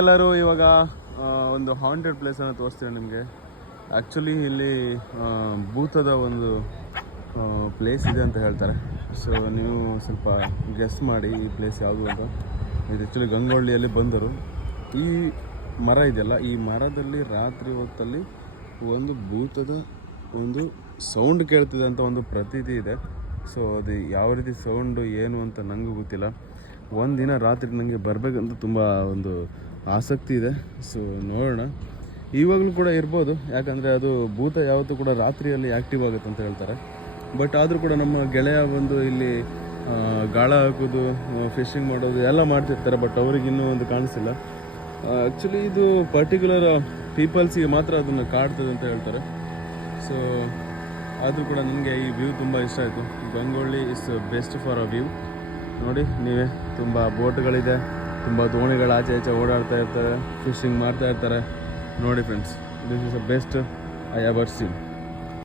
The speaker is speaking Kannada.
ಎಲ್ಲರೂ ಇವಾಗ ಒಂದು ಹಾಂಟೆಡ್ ಪ್ಲೇಸನ್ನು ತೋರಿಸ್ತೀನಿ ನಿಮಗೆ. ಆ್ಯಕ್ಚುಲಿ ಇಲ್ಲಿ ಭೂತದ ಒಂದು ಪ್ಲೇಸ್ ಇದೆ ಅಂತ ಹೇಳ್ತಾರೆ. ಸೊ ನೀವು ಸ್ವಲ್ಪ ಗೆಸ್ ಮಾಡಿ ಈ ಪ್ಲೇಸ್ ಯಾವುದು ಅಂತ. ಇದು ಆ್ಯಕ್ಚುಲಿ ಗಂಗೊಳ್ಳಿಯಲ್ಲಿ ಬಂದರು. ಈ ಮರ ಇದೆಯಲ್ಲ, ಈ ಮರದಲ್ಲಿ ರಾತ್ರಿ ಹೊತ್ತಲ್ಲಿ ಒಂದು ಭೂತದ ಒಂದು ಸೌಂಡ್ ಕೇಳ್ತಿದೆ ಅಂತ ಒಂದು ಪ್ರತೀತಿ ಇದೆ. ಸೊ ಅದು ಯಾವ ರೀತಿ ಸೌಂಡು ಏನು ಅಂತ ನನಗೂ ಗೊತ್ತಿಲ್ಲ. ಒಂದಿನ ರಾತ್ರಿ ನನಗೆ ಬರಬೇಕಂತ ತುಂಬ ಒಂದು ಆಸಕ್ತಿ ಇದೆ. ಸೊ ನೋಡೋಣ, ಇವಾಗಲೂ ಕೂಡ ಇರ್ಬೋದು, ಯಾಕಂದರೆ ಅದು ಭೂತ ಯಾವತ್ತೂ ಕೂಡ ರಾತ್ರಿಯಲ್ಲಿ ಆ್ಯಕ್ಟಿವ್ ಆಗುತ್ತೆ ಅಂತ ಹೇಳ್ತಾರೆ. ಬಟ್ ಆದರೂ ಕೂಡ ನಮ್ಮ ಗೆಳೆಯ ಬಂದು ಇಲ್ಲಿ ಗಾಳ ಹಾಕೋದು, ಫಿಶಿಂಗ್ ಮಾಡೋದು ಎಲ್ಲ ಮಾಡ್ತಿರ್ತಾರೆ. ಬಟ್ ಅವ್ರಿಗೆ ಇನ್ನೂ ಒಂದು ಕಾಣಿಸಿಲ್ಲ. ಆ್ಯಕ್ಚುಲಿ ಇದು ಪರ್ಟಿಕ್ಯುಲರ್ ಪೀಪಲ್ಸಿಗೆ ಮಾತ್ರ ಅದನ್ನು ಕಾಡ್ತದೆ ಅಂತ ಹೇಳ್ತಾರೆ. ಸೊ ಆದರೂ ಕೂಡ ನನಗೆ ಈ ವ್ಯೂ ತುಂಬ ಇಷ್ಟ ಆಯಿತು. Gangolli is best for a view. ನೋಡಿ ನೀವೇ, ತುಂಬ ಬೋಟ್ಗಳಿದೆ, ತುಂಬ ದೋಣಿಗಳು ಆಚೆ ಈಚೆ ಓಡಾಡ್ತಾ ಇರ್ತಾರೆ, ಫಿಶಿಂಗ್ ಮಾಡ್ತಾ ಇರ್ತಾರೆ. ನೋಡಿ friends, this is the best I ever seen.